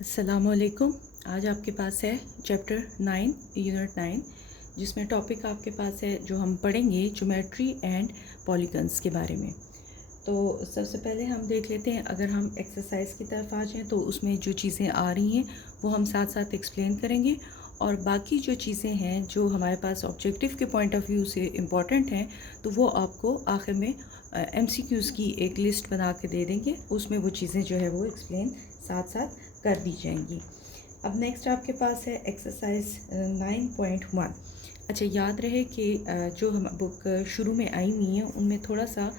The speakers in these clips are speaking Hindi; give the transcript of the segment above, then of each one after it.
अस्सलामुअलैकुम। आज आपके पास है चैप्टर 9 यूनिट 9, जिसमें टॉपिक आपके पास है जो हम पढ़ेंगे ज्योमेट्री एंड पॉलीगन्स के बारे में। तो सबसे पहले हम देख लेते हैं, अगर हम एक्सरसाइज की तरफ आ जाएं तो उसमें जो चीज़ें आ रही हैं वो हम साथ साथ एक्सप्लेन करेंगे, और बाकी जो चीज़ें हैं जो हमारे पास ऑब्जेक्टिव के पॉइंट ऑफ व्यू से इम्पॉर्टेंट हैं तो वो आपको आखिर में MCQs की एक लिस्ट बना के दे देंगे। उसमें वो चीज़ें जो है वो एक्सप्लेन साथ साथ कर दी जाएंगी। अब नेक्स्ट आपके पास है एक्सरसाइज 9.1। अच्छा, याद रहे कि जो हम बुक शुरू में आई हुई हैं उनमें थोड़ा सा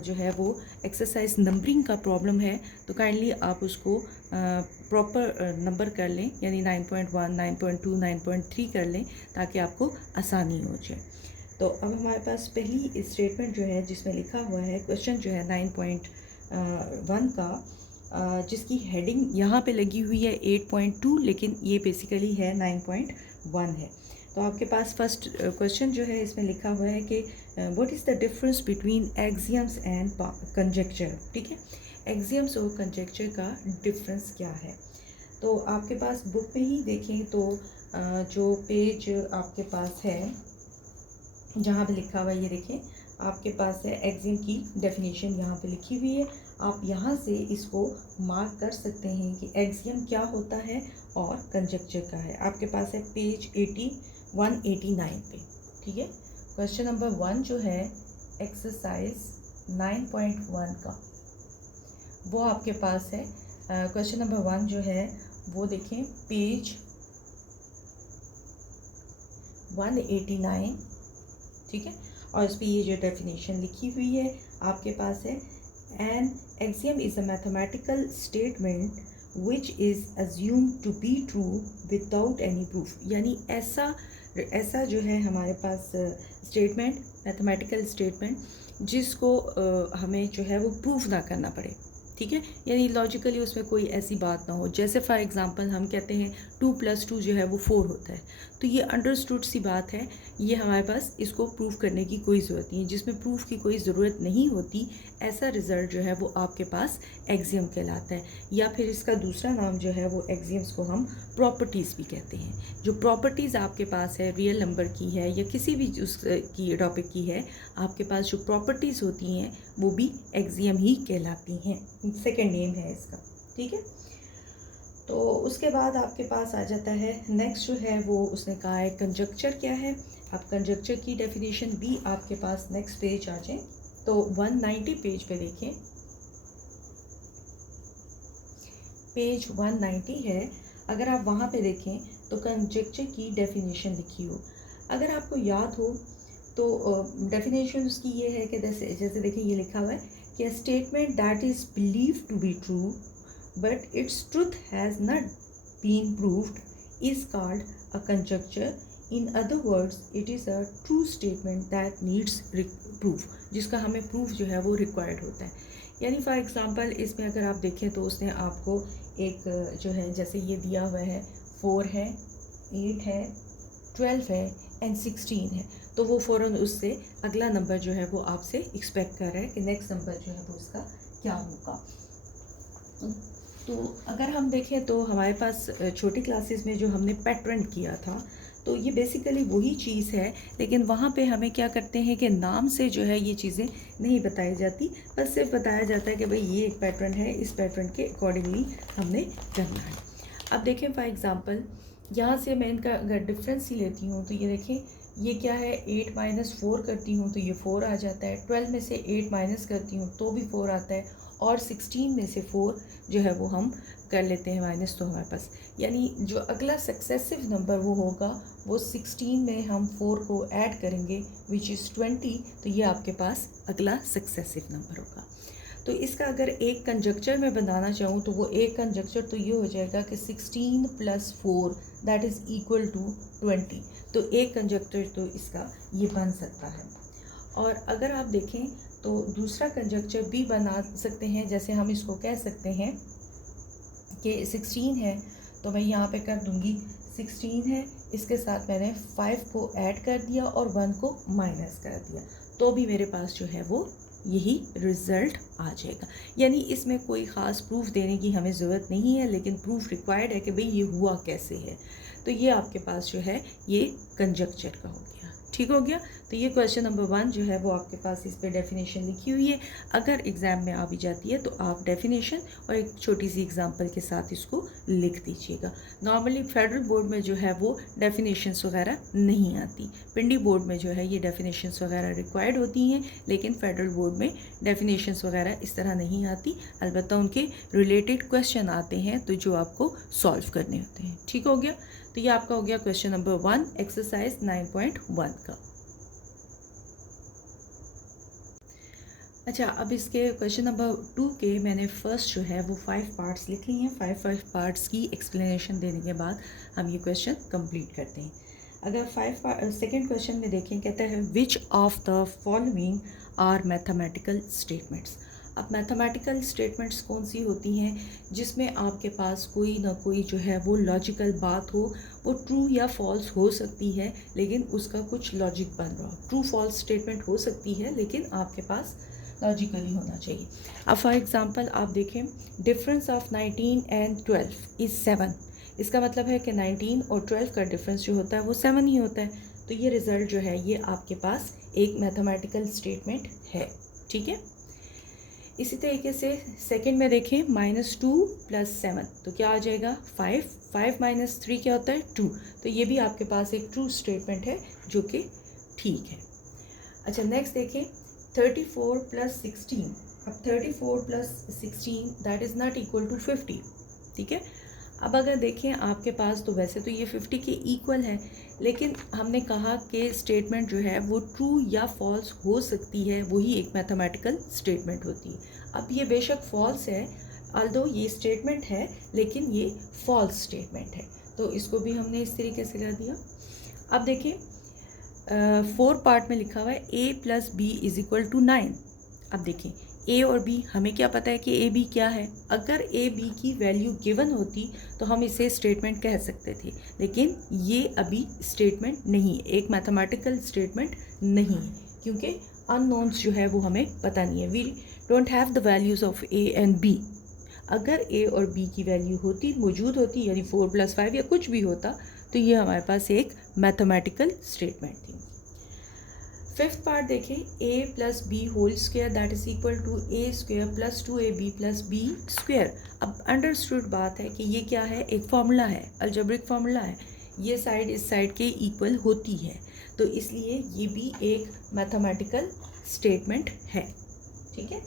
जो है वो एक्सरसाइज नंबरिंग का प्रॉब्लम है, तो काइंडली आप उसको प्रॉपर नंबर कर लें, यानी 9.1, 9.2, 9.3 कर लें ताकि आपको आसानी हो जाए। तो अब हमारे पास पहली स्टेटमेंट जो है जिसमें लिखा हुआ है क्वेश्चन जो है 9.1 का, जिसकी हेडिंग यहाँ पे लगी हुई है 8.2, लेकिन ये बेसिकली है 9.1 है। तो आपके पास फर्स्ट क्वेश्चन जो है इसमें लिखा हुआ है कि what is the difference between axioms and conjecture. ठीक है, एक्सियम्स और कंजेक्चर का डिफरेंस क्या है। तो आपके पास बुक में ही देखें तो जो पेज आपके पास है जहाँ पे लिखा हुआ है, ये देखें आपके पास है एक्सियम की डेफिनेशन यहाँ पे लिखी हुई है। आप यहाँ से इसको मार्क कर सकते हैं कि एक्सियम क्या होता है और कंजक्चर का है। आपके पास है पेज 189 पे। ठीक है, क्वेश्चन नंबर 1 जो है एक्सरसाइज 9.1 का, वो आपके पास है। क्वेश्चन नंबर 1 जो है वो देखें पेज 189। ठीक है, और इस पर ये जो डेफिनेशन लिखी हुई है आपके पास है, an axiom is a mathematical statement which is assumed to be true without any proof. यानी ऐसा जो है हमारे पास स्टेटमेंट, मैथमेटिकल स्टेटमेंट जिसको हमें जो है वो प्रूफ ना करना पड़े। ठीक है, यानी लॉजिकली उसमें कोई ऐसी बात ना हो, जैसे फॉर एग्जांपल हम कहते हैं 2+2 जो है वो 4 होता है, तो ये अंडरस्टूड सी बात है, ये हमारे पास इसको प्रूफ करने की कोई ज़रूरत नहीं है। जिसमें प्रूफ की कोई ज़रूरत नहीं होती, ऐसा रिज़ल्ट जो है वो आपके पास एक्सियम कहलाता है। या फिर इसका दूसरा नाम जो है वो एक्सियम्स को हम प्रॉपर्टीज़ भी कहते हैं। जो प्रॉपर्टीज़ आपके पास है रियल नंबर की है या किसी भी उस की टॉपिक की है, आपके पास जो प्रॉपर्टीज़ होती हैं वो भी एक्सियम ही कहलाती हैं। सेकेंड नेम है इसका। ठीक है, तो उसके बाद आपके पास आ जाता है नेक्स्ट जो है वो उसने कहा है कंजक्चर क्या है। आप कंजक्चर की डेफिनेशन भी आपके पास नेक्स्ट पेज आ जाए तो 190 पेज पे देखें, पेज 190 है। अगर आप वहाँ पे देखें तो कंजक्चर की डेफिनेशन लिखी हो, अगर आपको याद हो तो डेफिनेशन उसकी ये है कि जैसे जैसे देखिए ये लिखा हुआ है कि statement that is believe to be true but its truth has not been proved is called a conjecture. In other words, it is a true statement that needs proof, जिसका हमें प्रूफ जो है वो रिक्वायर्ड होता है। यानी फॉर एग्जांपल इसमें अगर आप देखें तो उसने आपको एक जो है जैसे ये दिया हुआ है 4 है, 8 है, 12 है एंड 16 है, तो वो फ़ौरन उससे अगला नंबर जो है वो आपसे एक्सपेक्ट कर रहा है कि नेक्स्ट नंबर जो है वो उसका क्या होगा। तो अगर हम देखें तो हमारे पास छोटी क्लासेस में जो हमने पैटर्न किया था, तो ये बेसिकली वही चीज़ है, लेकिन वहाँ पे हमें क्या करते हैं कि नाम से जो है ये चीज़ें नहीं बताई जाती, बस सिर्फ बताया जाता है कि भाई ये एक पैटर्न है, इस पैटर्न के अकॉर्डिंगली हमने करना है। अब देखें फॉर एग्ज़ाम्पल यहाँ से मैं इनका अगर डिफरेंस ही लेती हूँ तो ये देखें ये क्या है, 8 माइनस 4 करती हूँ तो ये 4 आ जाता है, 12 में से 8 माइनस करती हूँ तो भी 4 आता है, और 16 में से 4 जो है वो हम कर लेते हैं माइनस, तो हमारे पास यानी जो अगला सक्सेसिव नंबर वो होगा वो 16 में हम 4 को ऐड करेंगे विच इज़ 20, तो ये आपके पास अगला सक्सेसिव नंबर होगा। तो इसका अगर एक कंजक्चर में बनाना चाहूँ तो वो एक कंजक्चर तो ये हो जाएगा कि 16 + 4 दैट इज़ इक्वल टू 20, तो एक कंजक्टर तो इसका ये बन सकता है। और अगर आप देखें तो दूसरा कंजक्चर भी बना सकते हैं, जैसे हम इसको कह सकते हैं कि 16 है तो मैं यहाँ पे कर दूँगी 16 है, इसके साथ मैंने 5 को ऐड कर दिया और 1 को माइनस कर दिया, तो भी मेरे पास जो है वो यही रिज़ल्ट आ जाएगा। यानी इसमें कोई ख़ास प्रूफ देने की हमें ज़रूरत नहीं है, लेकिन प्रूफ रिक्वायर्ड है कि भाई ये हुआ कैसे है। तो ये आपके पास जो है ये कंजक्चर का हो गया, ठीक हो गया। तो ये क्वेश्चन नंबर 1 जो है वो आपके पास इस पे डेफिनेशन लिखी हुई है। अगर एग्ज़ाम में आ भी जाती है तो आप डेफिनेशन और एक छोटी सी एग्जांपल के साथ इसको लिख दीजिएगा। नॉर्मली फेडरल बोर्ड में जो है वो डेफिनेशंस वगैरह नहीं आती, पिंडी बोर्ड में जो है ये डेफिनेशंस वगैरह रिक्वायर्ड होती हैं, लेकिन फेडरल बोर्ड में डेफिनेशंस वगैरह इस तरह नहीं आती। अलबत्ता उनके रिलेटेड क्वेश्चन आते हैं तो जो आपको सॉल्व करने होते हैं, ठीक हो गया। तो ये आपका हो गया क्वेश्चन नंबर 1 एक्सरसाइज 9.1 का। अच्छा, अब इसके क्वेश्चन नंबर 2 के मैंने फर्स्ट जो है वो 5 पार्ट्स लिख लिए हैं। 5 पार्ट्स की एक्सप्लेनेशन देने के बाद हम ये क्वेश्चन कंप्लीट करते हैं। अगर सेकेंड क्वेश्चन में देखें, कहता है which of the following are mathematical statements. अब मैथमेटिकल स्टेटमेंट्स कौन सी होती हैं जिसमें आपके पास कोई ना कोई जो है वो लॉजिकल बात हो, वो ट्रू या फॉल्स हो सकती है लेकिन उसका कुछ लॉजिक बन रहा हो। ट्रू फॉल्स स्टेटमेंट हो सकती है लेकिन आपके पास लॉजिकली होना चाहिए। अब फॉर एग्जांपल आप देखें, डिफरेंस ऑफ 19 एंड 12 इज़ 7। इसका मतलब है कि 19 और 12 का डिफरेंस जो होता है वो 7 ही होता है। तो ये रिज़ल्ट जो है ये आपके पास एक मैथमेटिकल स्टेटमेंट है, ठीक है। इसी तरीके से सेकंड में देखें, -2 + 7 तो क्या आ जाएगा 5। 5 - 3 क्या होता है 2। तो ये भी आपके पास एक ट्रू स्टेटमेंट है जो कि ठीक है। अच्छा, नेक्स्ट देखें 34 + 16। अब 34 + 16 that is not equal to 50, ठीक है। अब अगर देखें आपके पास तो वैसे तो ये 50 के इक्वल है, लेकिन हमने कहा कि स्टेटमेंट जो है वो ट्रू या फॉल्स हो सकती है, वही एक मैथमेटिकल स्टेटमेंट होती है। अब ये बेशक फॉल्स है, ऑल्दो ये स्टेटमेंट है लेकिन ये फॉल्स स्टेटमेंट है, तो इसको भी हमने इस तरीके से कर दिया। अब देखिए 4 पार्ट में लिखा हुआ है a + b = 9। अब देखिए a और b हमें क्या पता है कि a b क्या है। अगर a b की वैल्यू गिवन होती तो हम इसे स्टेटमेंट कह सकते थे, लेकिन ये अभी स्टेटमेंट नहीं है, एक मैथमेटिकल स्टेटमेंट नहीं है, क्योंकि अननोन्स जो है वो हमें पता नहीं है। We don't have the values of a and b। अगर a और b की वैल्यू होती, मौजूद होती, यानी 4 + 5 या कुछ भी होता, तो ये हमारे पास एक मैथमेटिकल स्टेटमेंट थी। फिफ्थ पार्ट देखें, a + b whole square that is equal to a² + 2ab + b²। अब अंडरस्टूड बात है कि ये क्या है, एक फार्मूला है, अलजेब्रिक फार्मूला है। ये साइड इस साइड के इक्वल होती है, तो इसलिए ये भी एक मैथमेटिकल स्टेटमेंट है, ठीक है।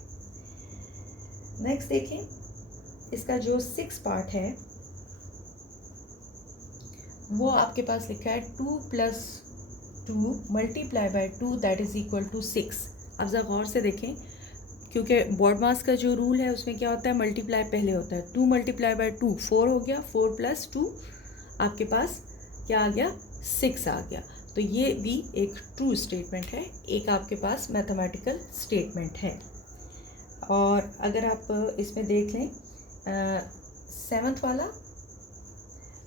नेक्स्ट देखें, इसका जो 6 पार्ट है वो आपके पास लिखा है 2 + 2 × 2 दैट इज़ इक्वल टू 6। अब ज़रा गौर से देखें, क्योंकि बोर्ड मास का जो रूल है उसमें क्या होता है, मल्टीप्लाई पहले होता है। 2 × 2 4 हो गया, 4 + 2 आपके पास क्या आ गया 6 आ गया। तो ये भी एक ट्रू स्टेटमेंट है, एक आपके पास मैथमेटिकल स्टेटमेंट है। और अगर आप इसमें देख लें 7th वाला,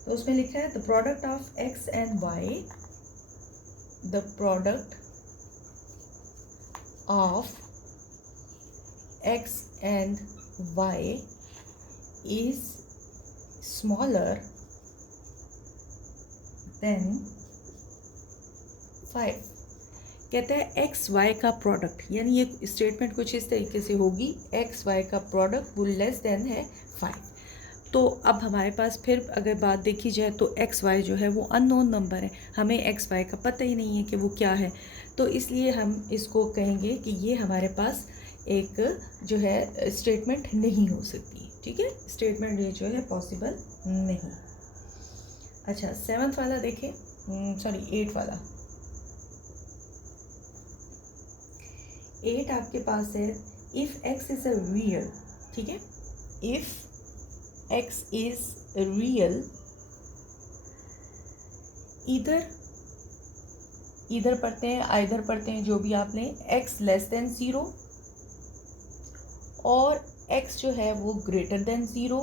तो उसमें लिखा है the product of x and y, the product of x and y is smaller than 5। कहता है एक्स वाई का प्रोडक्ट, यानी ये स्टेटमेंट कुछ इस तरीके से होगी, एक्स वाई का प्रोडक्ट वो लेस देन है 5। तो अब हमारे पास फिर अगर बात देखी जाए तो एक्स वाई जो है वो अननोन नंबर है, हमें एक्स वाई का पता ही नहीं है कि वो क्या है, तो इसलिए हम इसको कहेंगे कि ये हमारे पास एक जो है स्टेटमेंट नहीं हो सकती, ठीक है। स्टेटमेंट ये जो है पॉसिबल नहीं। अच्छा, 7th वाला देखें, सॉरी 8th वाला। 8 आपके पास है if x is a real, ठीक है। इफ़ x इज़ रियल, इधर पढ़ते हैं, आइधर पढ़ते हैं, जो भी आप लें, x < 0 और x जो है वो greater than 0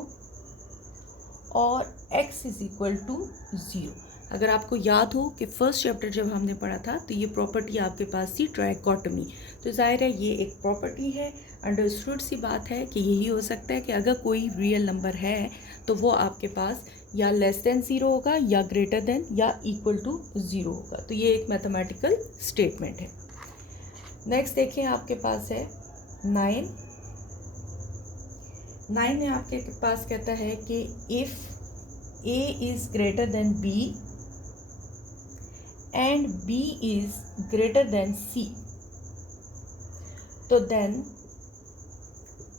और x इज़ इक्वल टू 0। अगर आपको याद हो कि फर्स्ट चैप्टर जब हमने पढ़ा था तो ये प्रॉपर्टी आपके पास थी ट्राइकोटोमी, तो जाहिर है ये एक प्रॉपर्टी है, अंडरस्टूड सी बात है कि यही हो सकता है कि अगर कोई रियल नंबर है तो वो आपके पास या लेस देन ज़ीरो होगा या ग्रेटर देन या इक्वल टू ज़ीरो होगा। तो ये एक मैथमेटिकल स्टेटमेंट है। नेक्स्ट देखिए आपके पास है 9 में आपके पास कहता है कि if A is greater than B and B is greater than C, तो then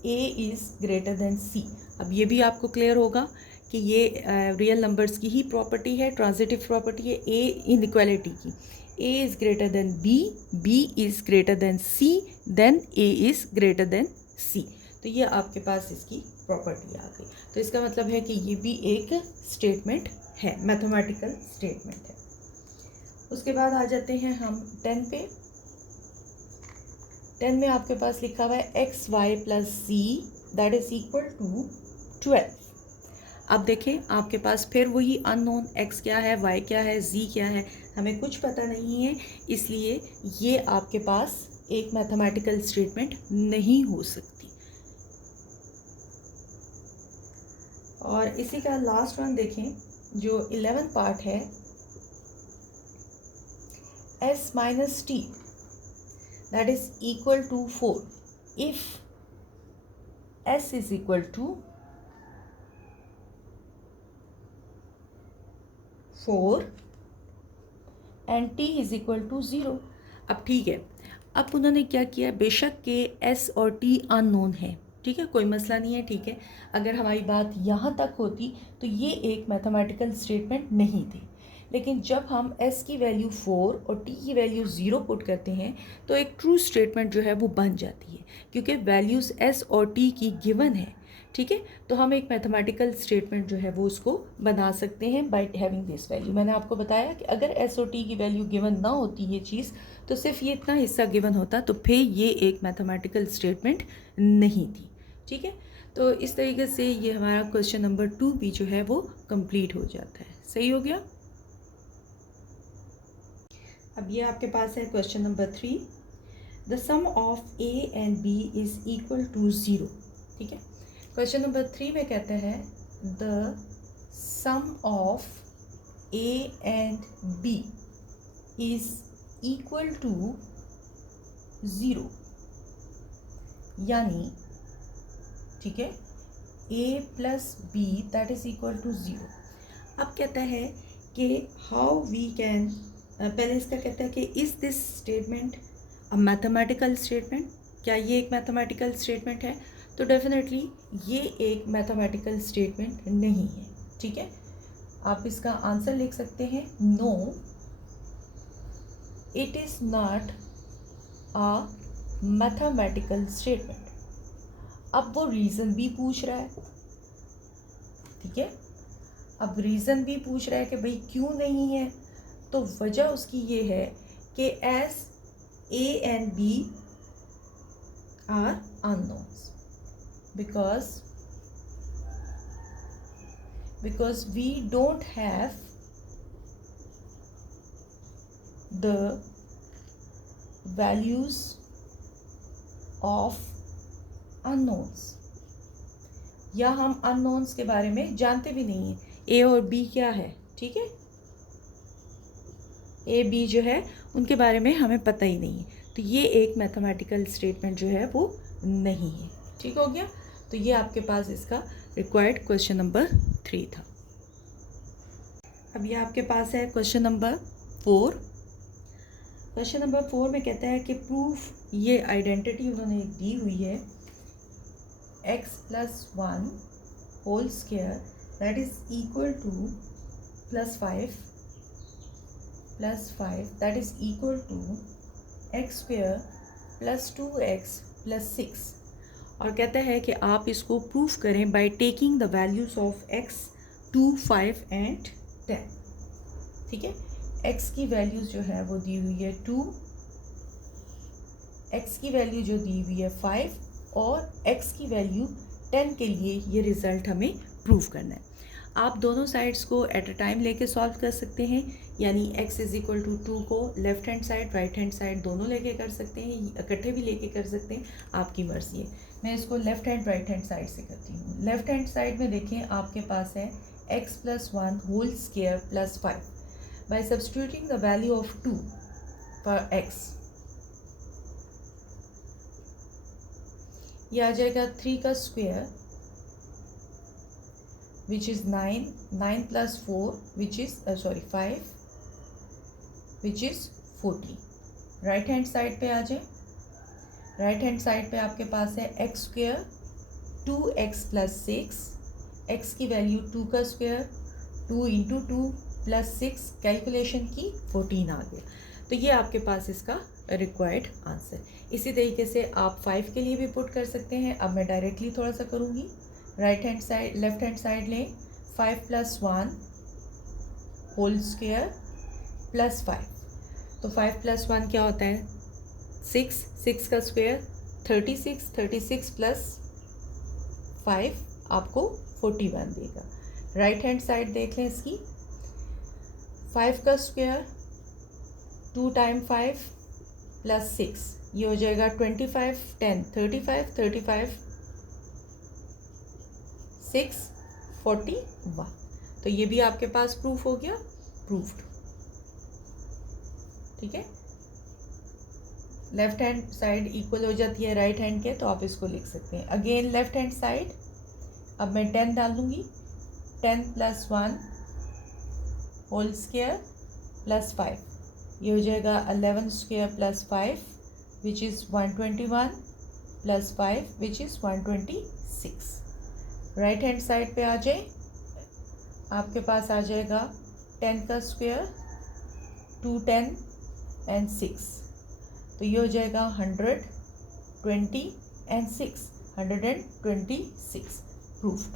A is greater than C। अब ये भी आपको क्लियर होगा कि ये रियल नंबर्स की ही प्रॉपर्टी है, ट्रांजिटिव प्रॉपर्टी है A इनइक्वालिटी की। A is greater than B, B is greater than C, then A is greater than C। तो ये आपके पास इसकी प्रॉपर्टी आ गई। तो इसका मतलब है कि ये भी एक स्टेटमेंट है, मैथमेटिकल स्टेटमेंट है। उसके बाद आ जाते हैं हम 10 पे। 10 में आपके पास लिखा हुआ है x y plus c that is equal to 12। अब देखें आपके पास फिर वही अननोन एक्स क्या है, वाई क्या है, जी क्या है, हमें कुछ पता नहीं है, इसलिए ये आपके पास एक मैथमेटिकल स्टेटमेंट नहीं हो सकती। और इसी का लास्ट वन देखें जो 11 पार्ट है, s minus t that is equal to 4 if s is equal to 4 and t is equal to 0। अब ठीक है, अब उन्होंने क्या किया, बेशक के s और t अननोन है, ठीक है, कोई मसला नहीं है, ठीक है। अगर हमारी बात यहाँ तक होती तो ये एक मैथमेटिकल स्टेटमेंट नहीं थी, लेकिन जब हम s की वैल्यू 4 और t की वैल्यू 0 पुट करते हैं तो एक ट्रू स्टेटमेंट जो है वो बन जाती है, क्योंकि वैल्यूज़ s और t की गिवन है, ठीक है। तो हम एक मैथमेटिकल स्टेटमेंट जो है वो उसको बना सकते हैं बाय हैविंग दिस वैल्यू। मैंने आपको बताया कि अगर s और t की वैल्यू गिवन ना होती ये चीज़, तो सिर्फ ये इतना हिस्सा गिवन होता, तो फिर ये एक मैथमेटिकल स्टेटमेंट नहीं थी, ठीक है। तो इस तरीके से ये हमारा क्वेश्चन नंबर 2 भी जो है वो कंप्लीट हो जाता है। सही हो गया। अब ये आपके पास है question number 3, the sum of a and b is equal to 0, ठीक है। क्वेश्चन नंबर 3 में कहते हैं the sum of a and b is equal to 0, यानी ठीक है a plus b that is equal to 0। अब कहता है कि हाउ वी कैन, पहले इसका कहता है कि is this statement a mathematical statement, क्या ये एक मैथमेटिकल स्टेटमेंट है? तो डेफिनेटली ये एक मैथमेटिकल स्टेटमेंट नहीं है, ठीक है। आप इसका आंसर लिख सकते हैं no it is not a mathematical statement. अब वो रीज़न भी पूछ रहा है, ठीक है। अब रीज़न भी पूछ रहा है कि भाई क्यों नहीं है, तो वजह उसकी ये है कि as a and b are unknowns because we don't have the values of unknowns, या हम अननोन्स के बारे में जानते भी नहीं हैं, ए और बी क्या है, ठीक है, ए बी जो है उनके बारे में हमें पता ही नहीं है, तो ये एक मैथमेटिकल स्टेटमेंट जो है वो नहीं है, ठीक हो गया। तो ये आपके पास इसका रिक्वायर्ड क्वेश्चन नंबर 3 था। अब ये आपके पास है क्वेश्चन नंबर 4। क्वेश्चन नंबर 4 में कहता है कि प्रूफ, ये आइडेंटिटी उन्होंने दी हुई है x plus 1 whole square that is equal to plus 5 that is equal to x square plus 2x plus 6, और कहता है कि आप इसको प्रूफ करें by taking the values of x 2, 5 and 10, ठीक है। x की वैल्यूज़ जो है वो दी हुई है 2, x की वैल्यू जो दी हुई है 5 और x की वैल्यू 10 के लिए ये रिज़ल्ट हमें प्रूव करना है। आप दोनों साइड्स को एट अ टाइम लेके सॉल्व कर सकते हैं, यानी x इज इक्वल टू 2 को left hand side right hand side दोनों लेके कर सकते हैं, इकट्ठे भी लेके कर सकते हैं, आपकी मर्जी है। मैं इसको left hand right hand side से करती हूँ। लेफ्ट हैंड साइड में देखें आपके पास है x plus 1 whole square plus 5। By substituting the value of 2 for x, ये आ जाएगा 3 का square which is 9, 9 plus 4 which is 5 which is 40। Right hand side पे आ जाए। राइट हैंड साइड पे आपके पास है x square 2x plus 6, x की वैल्यू 2 का स्क्वायर 2 इंटू 2 प्लस 6 कैलकुलेशन की 14 आ गया। तो ये आपके पास इसका रिक्वायर्ड आंसर। इसी तरीके से आप 5 के लिए भी पुट कर सकते हैं। अब मैं डायरेक्टली थोड़ा सा करूँगी। Right hand side left hand side लें, 5 प्लस 1 होल स्क्वायर प्लस 5। तो 5 प्लस 1 क्या होता है 6, 6 का स्क्वायर 36, 36 प्लस 5 आपको 41 देगा। राइट हैंड साइड देख लें इसकी, 5 का स्क्वायर 2 टाइम 5 प्लस 6, ये हो जाएगा 25, 10 35, 35 6 41। तो ये भी आपके पास प्रूफ हो गया, प्रूफ्ड। ठीक है, लेफ्ट हैंड साइड इक्वल हो जाती है राइट हैंड के, तो आप इसको लिख सकते हैं। अगेन लेफ्ट हैंड साइड, अब मैं 10 डाल दूंगी, 10 प्लस 1 होल स्क्वायर प्लस 5, ये हो जाएगा 11 square plus 5 which is 121 plus 5 which is 126। Right hand side पे आ जाए, आपके पास आ जाएगा 10 का स्क्वायर 2 10 एंड 6, तो ये हो जाएगा 120 एंड 6 126 प्रूफ्ड।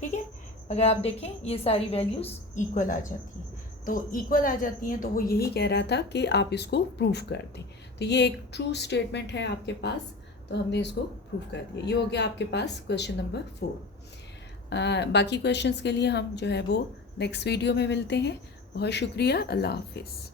ठीक है, अगर आप देखें ये सारी वैल्यूज़ इक्वल आ जाती हैं, तो इक्वल आ जाती हैं तो वो यही कह रहा था कि आप इसको प्रूफ कर दें। तो ये एक ट्रू स्टेटमेंट है आपके पास, तो हमने इसको प्रूफ कर दिया। ये हो गया आपके पास क्वेश्चन नंबर 4। बाकी क्वेश्चंस के लिए हम जो है वो नेक्स्ट वीडियो में मिलते हैं। बहुत शुक्रिया, अल्लाह हाफिज़।